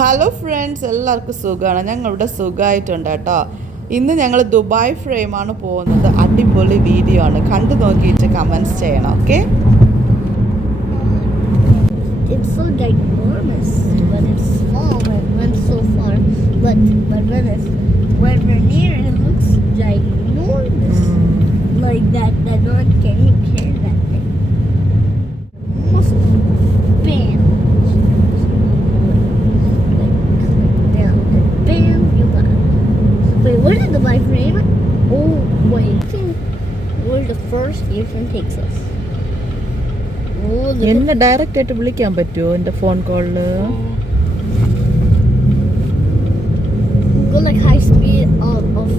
Hello friends, എല്ലാവർക്കും സുഖമാണ്. ഞങ്ങളിവിടെ സുഖമായിട്ടുണ്ട് കേട്ടോ. ഇന്ന് ഞങ്ങൾ ദുബായ് ഫ്രെയിമാണ് പോകുന്നത്. അടിപൊളി വീഡിയോ ആണ്, കണ്ടു നോക്കിയിട്ട് കമൻറ്റ്സ് ചെയ്യണം. Okay. It's so ginormous, but it's small when so far. But when we're near, it looks ginormous. Like that one can you carry that thing? Almost bam. Down, bam, you got it. Wait, what is the Dubai frame? Oh wait, I think where the first station takes us. എന്നെ direct ആയിട്ട് വിളിക്കാൻ പറ്റുമോ എൻ്റെ phone കോളിൽ? Go like high speed of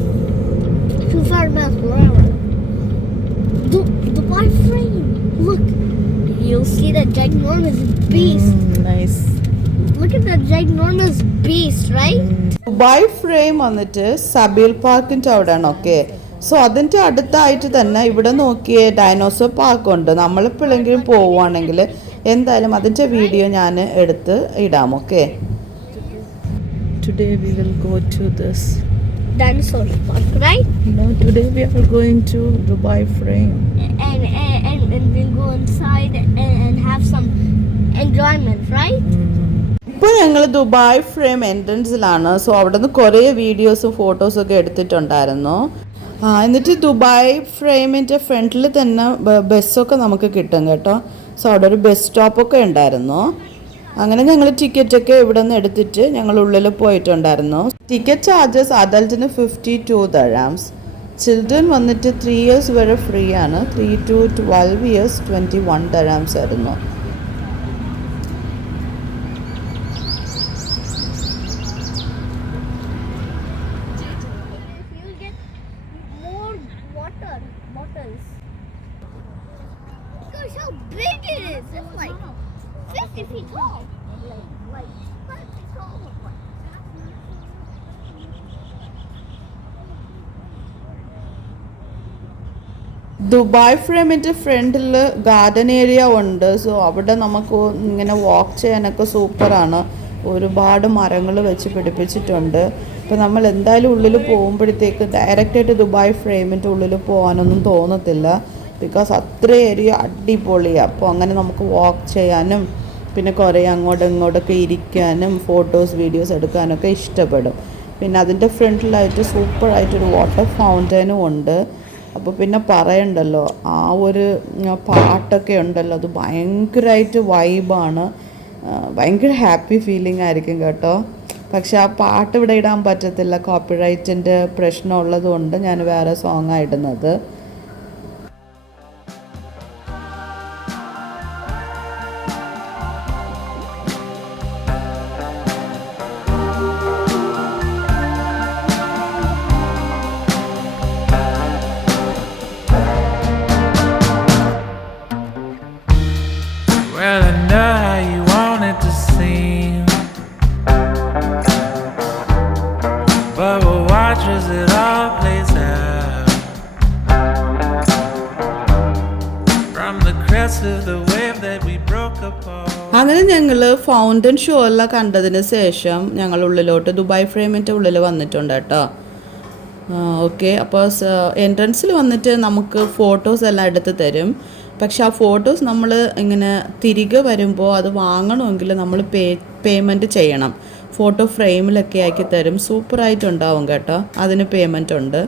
2,000 miles per hour. Dubai frame. Look, you'll see that ginormous beast. Nice. Look at that ginormous beast, right? Dubai frame വന്നിട്ട് സബീൽ പാർക്കിൻ്റെ അവിടെയാണ്. Okay. So അതിൻ്റെ അടുത്തായിട്ട് തന്നെ ഇവിടെ നോക്കിയ ഡൈനോസർ പാർക്കുണ്ട്. നമ്മളിപ്പോഴെങ്കിലും പോവുകയാണെങ്കിൽ എന്തായാലും അതിൻ്റെ വീഡിയോ ഞാൻ എടുത്ത് ഇടാം. Okay. Today we will go to this Dinosaur park, right? No, today we are going to Dubai frame. And we'll go inside and have some enjoyment, right? ഇപ്പോൾ ഞങ്ങൾ ദുബായ് ഫ്രെയിം എൻട്രൻസിലാണ്. സോ അവിടെ നിന്ന് കുറേ വീഡിയോസും ഫോട്ടോസും ഒക്കെ എടുത്തിട്ടുണ്ടായിരുന്നു. എന്നിട്ട് ദുബായ് ഫ്രെയിമിൻ്റെ ഫ്രണ്ടിൽ തന്നെ ബസ്സൊക്കെ നമുക്ക് കിട്ടും കേട്ടോ. സോ അവിടെ ഒരു ബസ് സ്റ്റോപ്പൊക്കെ ഉണ്ടായിരുന്നു. അങ്ങനെ ഞങ്ങൾ ടിക്കറ്റൊക്കെ ഇവിടെ നിന്ന് എടുത്തിട്ട് ഞങ്ങൾ ഉള്ളിൽ പോയിട്ടുണ്ടായിരുന്നു. ടിക്കറ്റ് ചാർജസ് അഡൽറ്റിന് 52 dirhams, ചിൽഡ്രൻ വന്നിട്ട് 3 years വരെ ഫ്രീ ആണ്. 3 to 12 years 21 dirhams ആയിരുന്നു. Gosh, how big it is! It's like 50 feet tall. Like 5 feet tall. Dubai ഫ്രെയിമിൻ്റെ ഫ്രണ്ടിൽ ഗാർഡൻ ഏരിയ ഉണ്ട്. സോ അവിടെ നമുക്ക് ഇങ്ങനെ വാക്ക് ചെയ്യാനൊക്കെ സൂപ്പറാണ്. ഒരുപാട് മരങ്ങൾ വെച്ച് പിടിപ്പിച്ചിട്ടുണ്ട്. ഇപ്പോൾ നമ്മൾ എന്തായാലും ഉള്ളിൽ പോകുമ്പോഴത്തേക്ക് ഡയറക്റ്റായിട്ട് ദുബായ് ഫ്രെയിമിൻ്റെ ഉള്ളിൽ പോകാനൊന്നും തോന്നത്തില്ല. ബിക്കോസ് അത്ര ഏരിയ അടിപൊളിയാണ്. അപ്പോൾ അങ്ങനെ നമുക്ക് വാക്ക് ചെയ്യാനും പിന്നെ കുറേ അങ്ങോട്ടും ഇങ്ങോട്ടൊക്കെ ഇരിക്കാനും ഫോട്ടോസ് വീഡിയോസ് എടുക്കാനൊക്കെ ഇഷ്ടപ്പെടും. പിന്നെ അതിൻ്റെ ഫ്രണ്ടിലായിട്ട് സൂപ്പറായിട്ടൊരു വാട്ടർ ഫൗണ്ടനും ഉണ്ട്. അപ്പോൾ പിന്നെ പറയണ്ടല്ലോ, ആ ഒരു പാട്ടൊക്കെ ഉണ്ടല്ലോ, അത് ഭയങ്കരമായിട്ട് വൈബാണ്. ഭയങ്കര ഹാപ്പി ഫീലിംഗ് ആയിരിക്കും കേട്ടോ. പക്ഷെ ആ പാട്ട് ഇവിടെ ഇടാൻ പറ്റത്തില്ല, കോപ്പിറൈറ്റിൻ്റെ പ്രശ്നം ഉള്ളതുകൊണ്ട് ഞാൻ വേറെ സോങ്ങാണ് ഇടുന്നത്. Well, I know how you want it to seem, but we'll watch as it all plays out. From the crest of the wave that we broke apart. അങ്ങനെ ഞങ്ങൾ ഫൗണ്ടൻ ഷോ എല്ലാം കണ്ടതിന് ശേഷം ഞങ്ങൾ ഉള്ളിലോട്ട് ദുബായ് ഫ്രെയിമിൻ്റെ ഉള്ളിൽ വന്നിട്ടുണ്ട് കേട്ടോ. ഓക്കെ. അപ്പോൾ എൻട്രൻസിൽ വന്നിട്ട് നമുക്ക് ഫോട്ടോസ് എല്ലാം എടുത്ത് തരും. പക്ഷെ ആ ഫോട്ടോസ് നമ്മൾ ഇങ്ങനെ തിരികെ വരുമ്പോൾ അത് വാങ്ങണമെങ്കിൽ നമ്മൾ പേയ്മെൻറ്റ് ചെയ്യണം. ഫോട്ടോ ഫ്രെയിമിലൊക്കെ ആക്കി തരും. സൂപ്പറായിട്ടുണ്ടാവും കേട്ടോ, അതിന് പേയ്മെൻ്റ് ഉണ്ട്.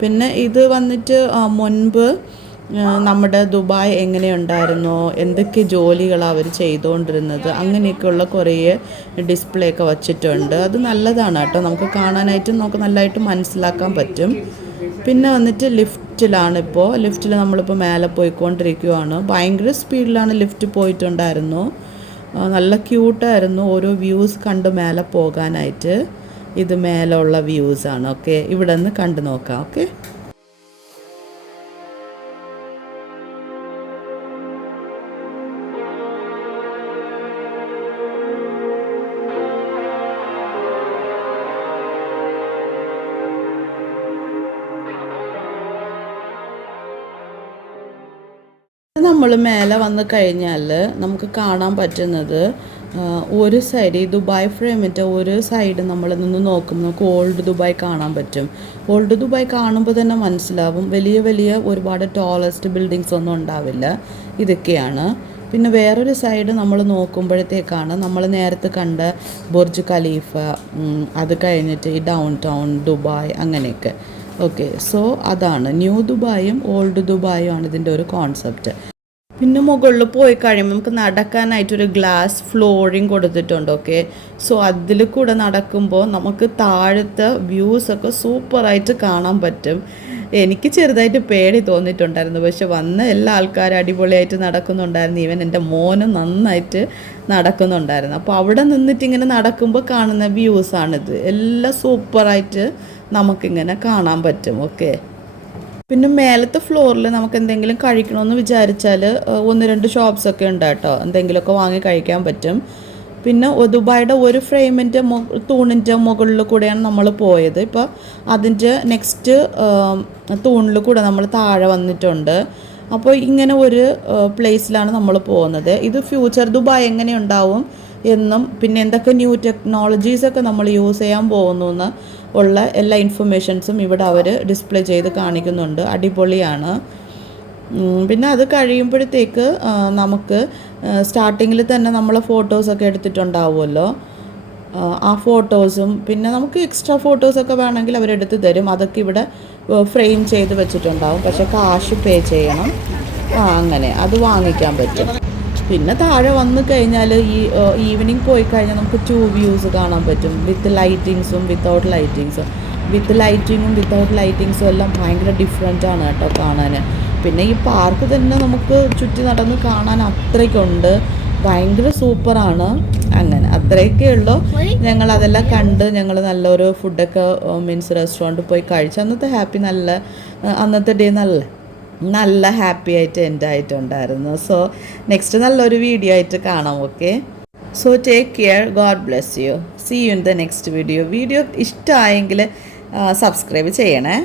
പിന്നെ ഇത് വന്നിട്ട് മുൻപ് നമ്മുടെ ദുബായ് എങ്ങനെയുണ്ടായിരുന്നോ, എന്തൊക്കെ ജോലികളാണ് അവർ ചെയ്തുകൊണ്ടിരുന്നത്, അങ്ങനെയൊക്കെയുള്ള കുറേ ഡിസ്പ്ലേ ഒക്കെ വച്ചിട്ടുണ്ട്. അത് നല്ലതാണ് കേട്ടോ, നമുക്ക് കാണാനായിട്ടും നമുക്ക് നല്ലതായിട്ട് മനസ്സിലാക്കാൻ പറ്റും. പിന്നെ വന്നിട്ട് ലിഫ്റ്റിലാണിപ്പോൾ. ലിഫ്റ്റിൽ നമ്മളിപ്പോൾ മേലെ പോയിക്കൊണ്ടിരിക്കുകയാണ്. ഭയങ്കര സ്പീഡിലാണ് ലിഫ്റ്റ് പോയിട്ടുണ്ടായിരുന്നു. നല്ല ക്യൂട്ടായിരുന്നു ഓരോ വ്യൂസ് കണ്ട് മേലെ പോകാനായിട്ട്. ഇത് മേലെ ഉള്ള വ്യൂസാണ്. ഓക്കെ, ഇവിടെ നിന്ന് കണ്ടു നോക്കാം. ഓക്കെ. നമ്മൾ മേലെ വന്ന് കഴിഞ്ഞാൽ നമുക്ക് കാണാൻ പറ്റുന്നത് ഒരു സൈഡ് ഈ ദുബായ് ഫ്രെയിമിൻ്റെ ഒരു സൈഡ് നമ്മൾ നിന്ന് നോക്കുമ്പോൾ നമുക്ക് ഓൾഡ് ദുബായ് കാണാൻ പറ്റും. ഓൾഡ് ദുബായ് കാണുമ്പോൾ തന്നെ മനസ്സിലാവും വലിയ വലിയ ഒരുപാട് ടോളസ്റ്റ് ബിൽഡിങ്സ് ഒന്നും ഉണ്ടാവില്ല, ഇതൊക്കെയാണ്. പിന്നെ വേറൊരു സൈഡ് നമ്മൾ നോക്കുമ്പോഴത്തേക്കാണ് നമ്മൾ നേരത്തെ കണ്ട ബുർജ് ഖലീഫ, അത് കഴിഞ്ഞിട്ട് ഈ ഡൗൺ ടൗൺ ദുബായ് അങ്ങനെയൊക്കെ. ഓക്കെ, സോ അതാണ് ന്യൂ ദുബായും ഓൾഡ് ദുബായും ആണ് ഇതിൻ്റെ ഒരു കോൺസെപ്റ്റ്. പിന്നെ മുകളിൽ പോയി കഴിയുമ്പോൾ നമുക്ക് നടക്കാനായിട്ടൊരു ഗ്ലാസ് ഫ്ലോറിങ് കൊടുത്തിട്ടുണ്ട്. ഓക്കെ, സോ അതിൽ കൂടെ നടക്കുമ്പോൾ നമുക്ക് താഴത്തെ വ്യൂസൊക്കെ സൂപ്പറായിട്ട് കാണാൻ പറ്റും. എനിക്ക് ചെറുതായിട്ട് പേടി തോന്നിയിട്ടുണ്ടായിരുന്നു, പക്ഷെ വന്ന എല്ലാ ആൾക്കാരും അടിപൊളിയായിട്ട് നടക്കുന്നുണ്ടായിരുന്നു. ഈവൻ എൻ്റെ മോനും നന്നായിട്ട് നടക്കുന്നുണ്ടായിരുന്നു. അപ്പോൾ അവിടെ നിന്നിട്ട് ഇങ്ങനെ നടക്കുമ്പോൾ കാണുന്ന വ്യൂസാണിത്. എല്ലാം സൂപ്പറായിട്ട് നമുക്കിങ്ങനെ കാണാൻ പറ്റും. ഓക്കെ, പിന്നെ മേലത്തെ ഫ്ലോറിൽ നമുക്ക് എന്തെങ്കിലും കഴിക്കണമെന്ന് വിചാരിച്ചാൽ 1-2 ഷോപ്സൊക്കെ ഉണ്ട് കേട്ടോ, എന്തെങ്കിലുമൊക്കെ വാങ്ങി കഴിക്കാൻ പറ്റും. പിന്നെ ദുബായുടെ ഒരു ഫ്രെയിമിൻ്റെ തൂണിൻ്റെ മുകളിൽ കൂടെയാണ് നമ്മൾ പോയത്. ഇപ്പോൾ അതിൻ്റെ നെക്സ്റ്റ് തൂണിൽ കൂടെ നമ്മൾ താഴെ വന്നിട്ടുണ്ട്. അപ്പോൾ ഇങ്ങനെ ഒരു പ്ലേസിലാണ് നമ്മൾ പോകുന്നത്. ഇത് ഫ്യൂച്ചർ ദുബായ് എങ്ങനെ ഉണ്ടാവും എന്നും പിന്നെ എന്തൊക്കെ ന്യൂ ടെക്നോളജീസൊക്കെ നമ്മൾ യൂസ് ചെയ്യാൻ പോകുന്നു എന്ന് ഉള്ള എല്ലാ ഇൻഫർമേഷൻസും ഇവിടെ അവർ ഡിസ്പ്ലേ ചെയ്ത് കാണിക്കുന്നുണ്ട്. അടിപൊളിയാണ്. പിന്നെ അത് കഴിയുമ്പോഴത്തേക്ക് നമുക്ക് സ്റ്റാർട്ടിങ്ങിൽ തന്നെ നമ്മൾ ഫോട്ടോസൊക്കെ എടുത്തിട്ടുണ്ടാവുമല്ലോ, ആ ഫോട്ടോസും പിന്നെ നമുക്ക് എക്സ്ട്രാ ഫോട്ടോസൊക്കെ വേണമെങ്കിൽ അവരെടുത്ത് തരും. അതൊക്കെ ഇവിടെ ഫ്രെയിം ചെയ്ത് വെച്ചിട്ടുണ്ടാവും, പക്ഷേ കാശ് പേ ചെയ്യണം. അങ്ങനെ അത് വാങ്ങിക്കാൻ പറ്റും. പിന്നെ താഴെ വന്നു കഴിഞ്ഞാൽ ഈ ഈവനിങ് പോയി കഴിഞ്ഞാൽ നമുക്ക് 2 വ്യൂസ് കാണാൻ പറ്റും, വിത്ത് ലൈറ്റിങ്സും വിത്തൗട്ട് ലൈറ്റിങ്സും. വിത്ത് ലൈറ്റിങ്ങും വിത്തൗട്ട് ലൈറ്റിങ്സും എല്ലാം ഭയങ്കര ഡിഫറെൻ്റ് ആണ് കേട്ടോ കാണാൻ. പിന്നെ ഈ പാർക്ക് തന്നെ നമുക്ക് ചുറ്റി നടന്ന് കാണാൻ അത്രയ്ക്കുണ്ട്, ഭയങ്കര സൂപ്പറാണ്. അങ്ങനെ അത്രയൊക്കെ ഉള്ളൂ. ഞങ്ങൾ അതെല്ലാം കണ്ട് ഞങ്ങൾ നല്ലൊരു ഫുഡൊക്കെ മീൻസ് റെസ്റ്റോറൻറ്റിൽ പോയി കഴിച്ചു. അന്നത്തെ ഡേ നല്ല ഹാപ്പി ആയിട്ട് എൻഡ് ആയിട്ടുണ്ടായിരുന്നു. സോ നെക്സ്റ്റ് നല്ലൊരു വീഡിയോ ആയിട്ട് കാണാം. Okay, so take care, God bless you, see you in the next video. Video ഇഷ്ടമായെങ്കിൽ സബ്സ്ക്രൈബ് ചെയ്യണേ.